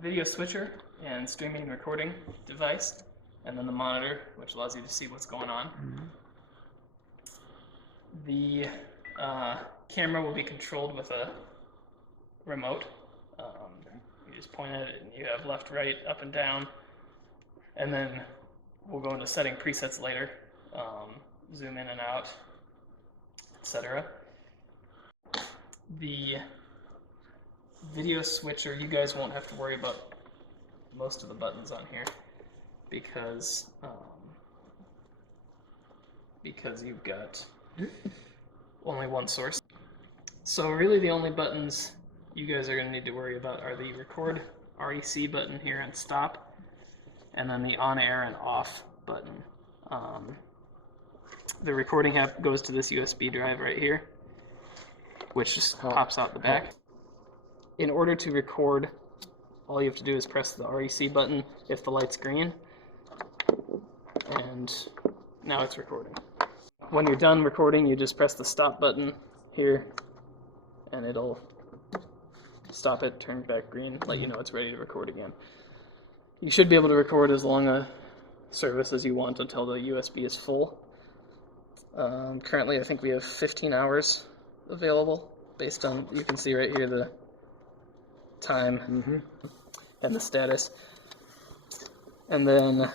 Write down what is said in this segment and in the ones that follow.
video switcher and streaming and recording device, and then the monitor, which allows you to see what's going on. The camera will be controlled with a remote. You just point at it and you have left, right, up and down, and then we'll go into setting presets later, zoom in and out, etc. The video switcher, you guys won't have to worry about most of the buttons on here because you've got only one source. So really the only buttons you guys are going to need to worry about are the record REC button here and stop, and then the on air and off button. The recording app goes to this USB drive right here, which just pops out the back. In order to record, all you have to do is press the REC button if the light's green, and now it's recording. When you're done recording, you just press the stop button here, and it'll stop it, turn back green, let you know it's ready to record again. You should be able to record as long a service as you want until the USB is full. Currently, I think we have 15 hours available based on, you can see right here the time and the status. And then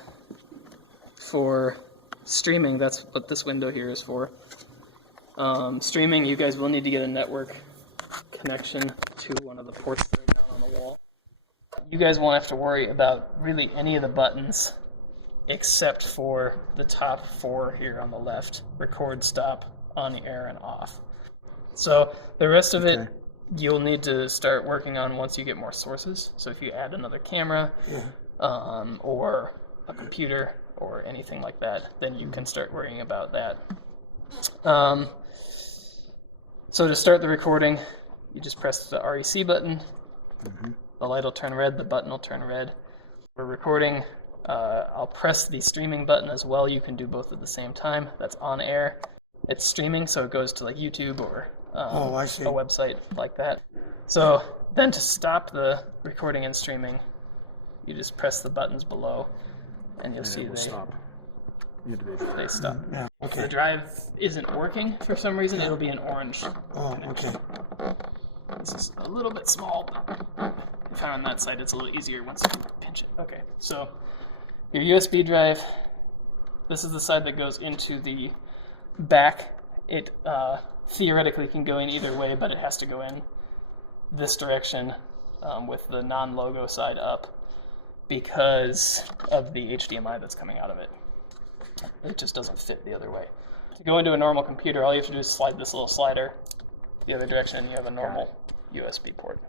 for streaming, that's what this window here is for. Streaming, you guys will need to get a network connection to one of the ports that are down on the wall. You guys won't have to worry about really any of the buttons except for the top four here on the left: record, stop, on the air, and off. So the rest of it you'll need to start working on once you get more sources. So if you add another camera or a computer or anything like that, then you can start worrying about that. So to start the recording, you just press the REC button. The light will turn red, the button will turn red. We're recording. I'll press the streaming button as well. You can do both at the same time. That's on air. It's streaming, so it goes to like YouTube or a website like that. So then to stop the recording and streaming, you just press the buttons below, and you'll see they stop. Yeah, If the drive isn't working for some reason, it'll be an orange connection. This is a little bit small, but if I'm on that side, it's a little easier once you pinch it. Okay, so your USB drive, this is the side that goes into the back. It theoretically can go in either way, but it has to go in this direction with the non-logo side up because of the HDMI that's coming out of it. It just doesn't fit the other way. To go into a normal computer, all you have to do is slide this little slider the other direction, and you have a normal USB port.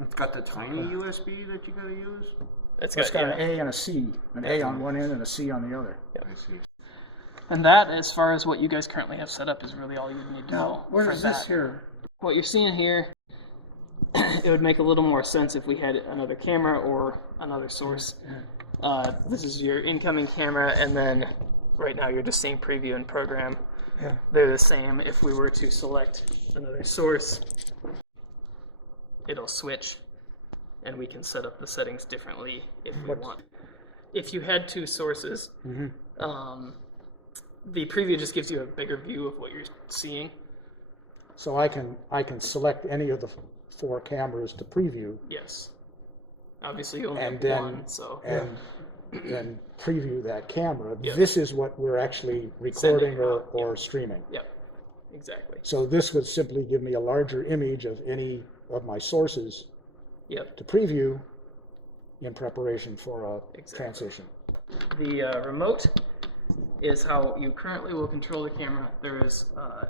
It's got the tiny USB that you gotta use? It's got an A and a C. An A on one end and a C on the other. Yep. I see. And that, as far as what you guys currently have set up, is really all you need to know. Where is this here? What you're seeing here, it would make a little more sense if we had another camera or another source. This is your incoming camera, and then right now you're just seeing preview and program. They're the same. If we were to select another source, it'll switch, and we can set up the settings differently if we want. If you had two sources, the preview just gives you a bigger view of what you're seeing. So I can select any of the four cameras to preview. Yes. Obviously you only have one, so and preview that camera. This is what we're actually recording or streaming. Yep. Exactly. So this would simply give me a larger image of any of my sources to preview in preparation for a transition. The remote is how you currently will control the camera. There is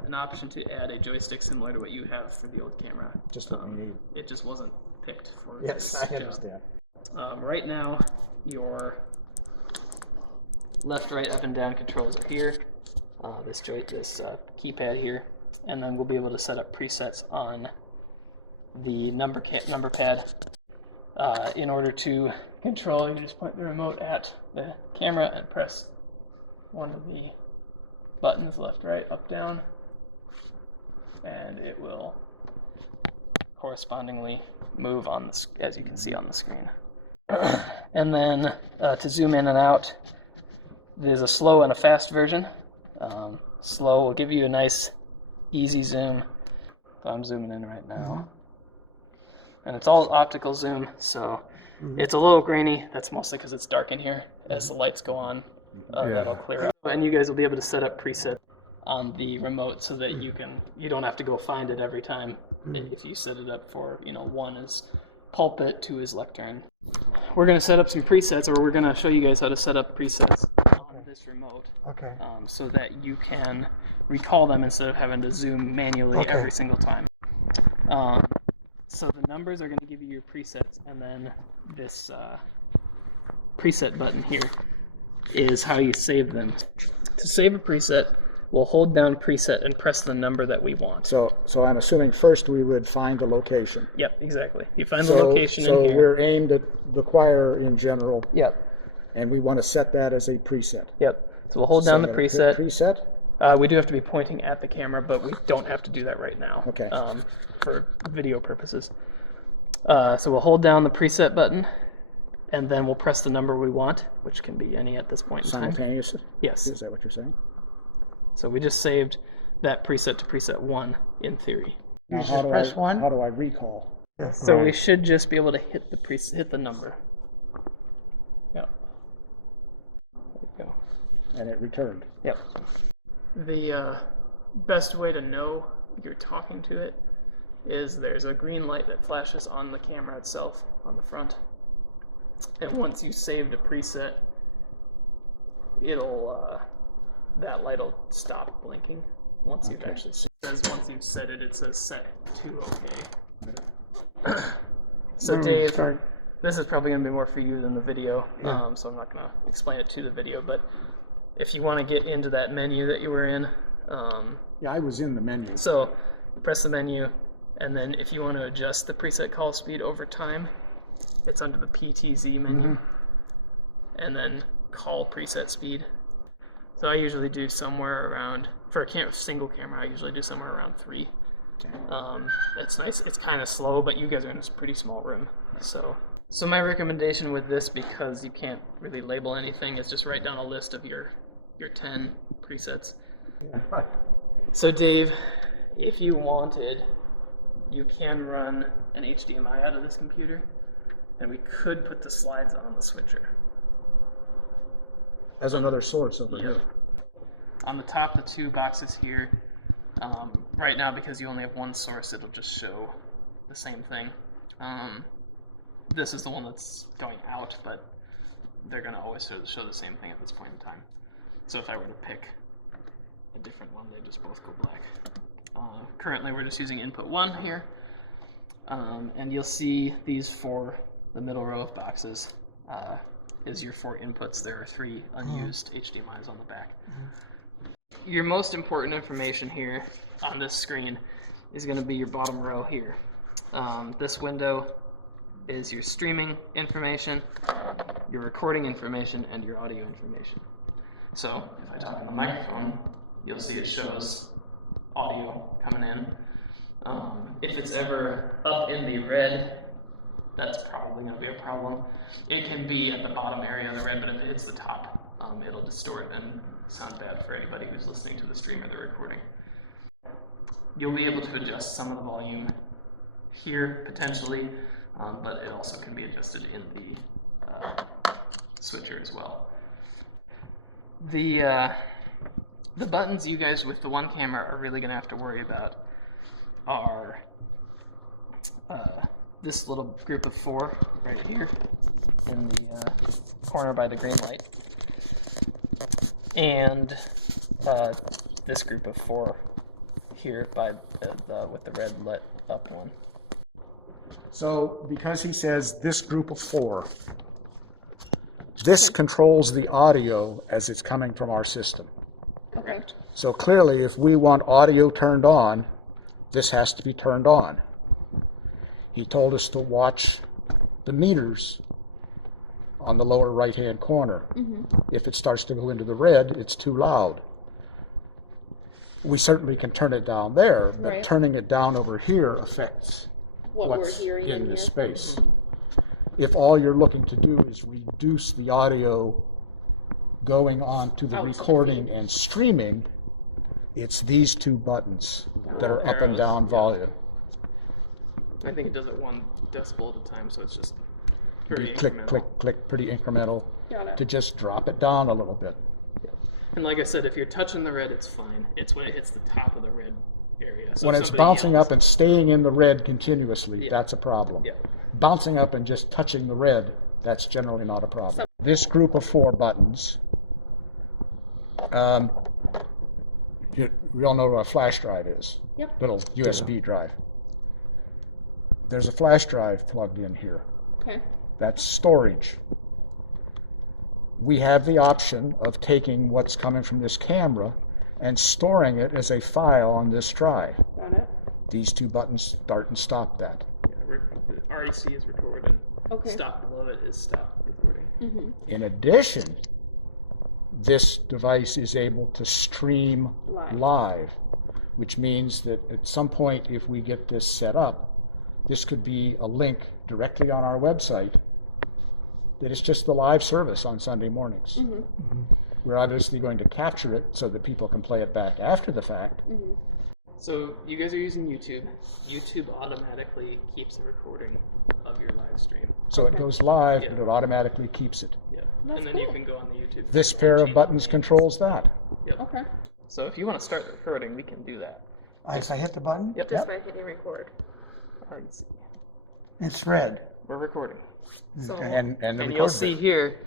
an option to add a joystick similar to what you have for the old camera. Just what we need. It just wasn't picked for this job. I understand. Right now, your left, right, up, and down controls are here. This keypad here, and then we'll be able to set up presets on the number pad. In order to control, you just point the remote at the camera and press one of the buttons, left, right, up, down, and it will correspondingly move on the, as you can see on the screen. And then to zoom in and out, there's a slow and a fast version. Slow will give you a nice, easy zoom. So I'm zooming in right now. And it's all optical zoom, so it's a little grainy. That's mostly because it's dark in here. As the lights go on, that'll clear up. And you guys will be able to set up presets on the remote so that you don't have to go find it every time. If you set it up for, one is pulpit, two is lectern. We're going to set up some presets, or we're going to show you guys how to set up presets on this remote. Okay. So that you can recall them instead of having to zoom manually every single time. So the numbers are going to give you your presets, and then this preset button here is how you save them. To save a preset, we'll hold down preset and press the number that we want. So I'm assuming first we would find the location. Yep, exactly. You find the location in here. So we're aimed at the choir in general. Yep. And we want to set that as a preset. Yep. So we'll hold down the preset. Preset? We do have to be pointing at the camera, but we don't have to do that right now. Okay. For video purposes. So we'll hold down the preset button, and then we'll press the number we want, which can be any at this point in time. Simultaneously? Yes. Is that what you're saying? So we just saved that preset to preset 1 in theory. Now, how do I recall? So we should just be able to hit the number. Yep. There we go. And it returned. Yep. The best way to know you're talking to it is there's a green light that flashes on the camera itself on the front. And once you saved a preset, it'll that light will stop blinking once you've actually once you've set it. It says set to OK. So Dave, this is probably going to be more for you than the video, so I'm not going to explain it to the video. But if you want to get into that menu that you were in, yeah, I was in the menu. So press the menu, and then if you want to adjust the preset call speed over time, it's under the PTZ menu, and then call preset speed. So I usually do somewhere around, for a single camera, I usually do somewhere around 3. It's nice. It's kind of slow, but you guys are in a pretty small room. So my recommendation with this, because you can't really label anything, is just write down a list of your 10 presets. Yeah. So Dave, if you wanted, you can run an HDMI out of this computer, and we could put the slides on the switcher. As another source over here. On the top, the 2 boxes here, right now, because you only have one source, it'll just show the same thing. This is the one that's going out, but they're going to always show the same thing at this point in time. So if I were to pick a different one, they just both go black. Currently, we're just using input 1 here, and you'll see these 4, the middle row of boxes, is your 4 inputs. There are 3 unused HDMIs on the back. Your most important information here on this screen is going to be your bottom row here. This window is your streaming information, your recording information, and your audio information. So if I talk on the microphone, you'll see it shows audio coming in. If it's ever up in the red, that's probably going to be a problem. It can be at the bottom area of the red, but if it hits the top, it'll distort and sound bad for anybody who's listening to the stream or the recording. You'll be able to adjust some of the volume here, potentially, but it also can be adjusted in the switcher as well. The buttons you guys with the one camera are really going to have to worry about are this little group of 4 right here in the corner by the green light, and this group of 4 here by with the red lit up one. So because he says this group of 4, this controls the audio as it's coming from our system. Correct. So clearly, if we want audio turned on, this has to be turned on. He told us to watch the meters on the lower right-hand corner. If it starts to go into the red, it's too loud. We certainly can turn it down there, but turning it down over here affects what we're what's hearing in in this here. space. If all you're looking to do is reduce the audio going on to the Out to the recording feed. and streaming, it's these two buttons that are up and Arrows, down yeah. volume. I think it does it 1 decibel at a time, so it's just You very click, incremental. click, click, pretty incremental Got it. to just drop it down a little bit. And like I said, if you're touching the red, it's fine. It's when it hits the top of the red area. So When if it's somebody bouncing yells- up and staying in the red continuously, Yeah. that's a problem. Yeah. Bouncing up and just touching the red, that's generally not a problem. This group of 4 buttons, we all know what a flash drive is. Yep. Little USB drive. There's a flash drive plugged in here. Okay. That's storage. We have the option of taking what's coming from this camera and storing it as a file on this drive. Got it. These 2 buttons start and stop that. Yeah, the REC is record, and Okay. stop below it is stop recording. Mm-hmm. In addition, this device is able to stream live, which means that at some point, if we get this set up, this could be a link directly on our website that is just the live service on Sunday mornings. Mm-hmm. We're obviously going to capture it so that people can play it back after the fact. Mm-hmm. So you guys are using YouTube. YouTube automatically keeps the recording of your live stream. So it goes live, Yeah. but it automatically keeps it. Yeah. That's And then you cool. can go on the YouTube. This and pair of change buttons the names. controls that. Yep. Okay. So if you want to start recording, we can do that. If I hit the button, Yep. Just by hitting record. REC. it's red. We're recording. So And the And record you'll see bit. here,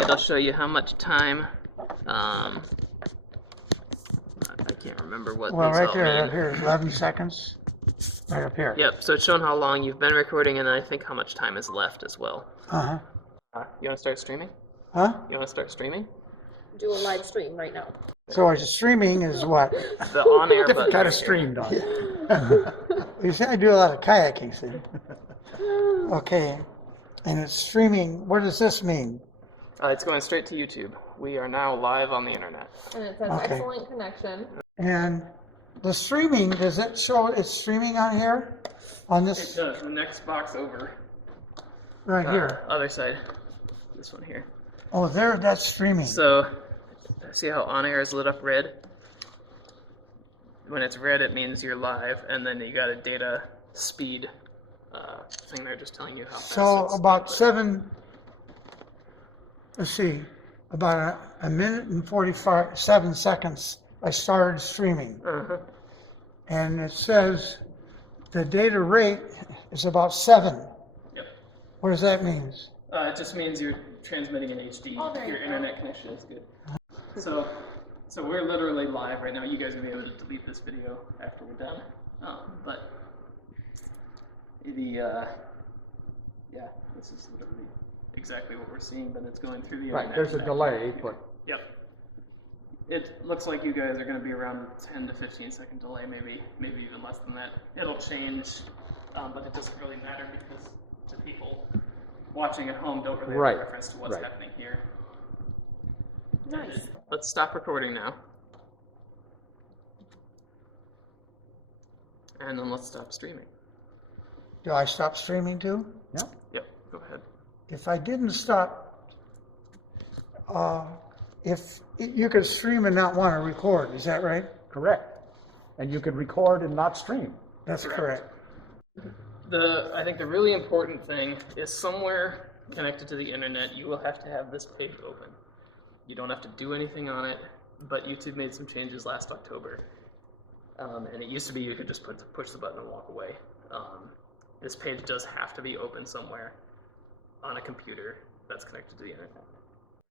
it'll show you how much time. I can't remember what Well, these right all there, mean. up here is 11 seconds. Right up here. Yep. So it's showing how long you've been recording, and I think how much time is left as well. Uh-huh. You want to start streaming? Huh? You want to start streaming? do a live stream right now. So it's streaming is what? The on-air Different button. kind of right stream, Don. You see, I do a lot of kayaking, see? Okay. And it's streaming. What does this mean? It's going straight to YouTube. We are now live on the internet. And it says Okay. excellent connection. And the streaming, does it show it's streaming on here? On It this, does. The next box over. right here? Other side. This one here. Oh, there, that's streaming. So, see how on-air is lit up red? When it's red, it means you're live, and then you got a data speed thing there just telling you how fast So it's about output. let's see, about a minute and 47 seconds, I started streaming. Uh-huh. And it says the data rate is about 7. Yep. What does that mean? It just means you're transmitting in HD. Oh, there Your you go. internet connection is good. So we're literally live right now. You guys will be able to delete this video after we're done. But yeah, this is literally exactly what we're seeing, but it's going through the Right, internet. there's a back. delay, but Yep. It looks like you guys are going to be around 10 to 15 second delay, maybe even less than that. It'll change, but it doesn't really matter because the people watching at home don't really have Right, a reference to what's right. happening here. Nice. Let's stop recording now. And then let's stop streaming. Do I stop streaming too? yeah. Yep, go ahead. If I didn't stop, if you could stream and not want to record, is that right? Correct. And you could record and not stream. That's correct. I think the really important thing is somewhere connected to the internet, you will have to have this page open. You don't have to do anything on it, but YouTube made some changes last October. And it used to be you could just push the button and walk away. This page does have to be open somewhere on a computer that's connected to the internet.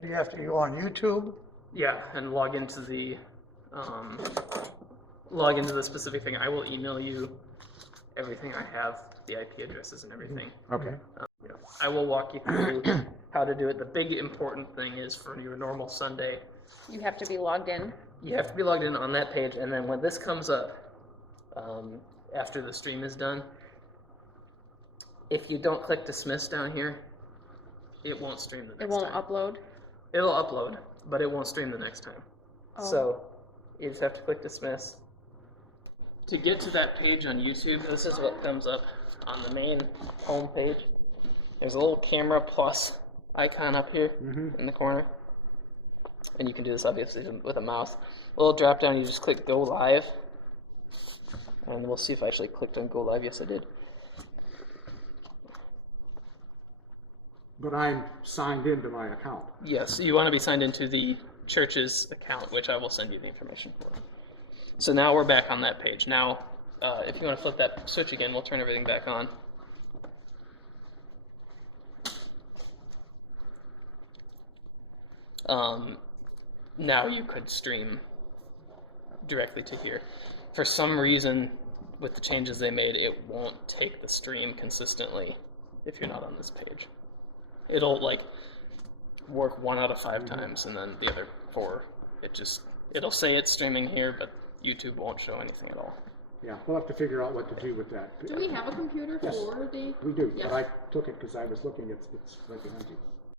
You have to go on YouTube. Yeah, and log into the specific thing. I will email you everything I have, the IP addresses and everything. Okay. I will walk you through how to do it. The big important thing is for your normal Sunday, You have to be logged in. you have to be logged in on that page, and then when this comes up, after the stream is done, if you don't click dismiss down here, it won't stream the next It won't time. upload. It'll upload, but it won't stream the next time. Oh. So you just have to click dismiss, to get to that page on YouTube, this is what comes up on the main home page. There's a little camera plus icon up here in the corner. And you can do this obviously with a mouse. A little drop down, you just click Go Live. And we'll see if I actually clicked on Go Live. Yes, I did. But I'm signed into my account. Yes, you want to be signed into the church's account, which I will send you the information for. So now we're back on that page. Now, if you want to flip that switch again, we'll turn everything back on. Now you could stream directly to here. For some reason, with the changes they made, it won't take the stream consistently if you're not on this page. It'll like work 1 out of 5 times, and then the other 4, it'll say it's streaming here, but YouTube won't show anything at all. Yeah, we'll have to figure out what to do with that. Do we have a computer Yes. for the? We do, Yes. but I took it because I was looking, it's right behind you.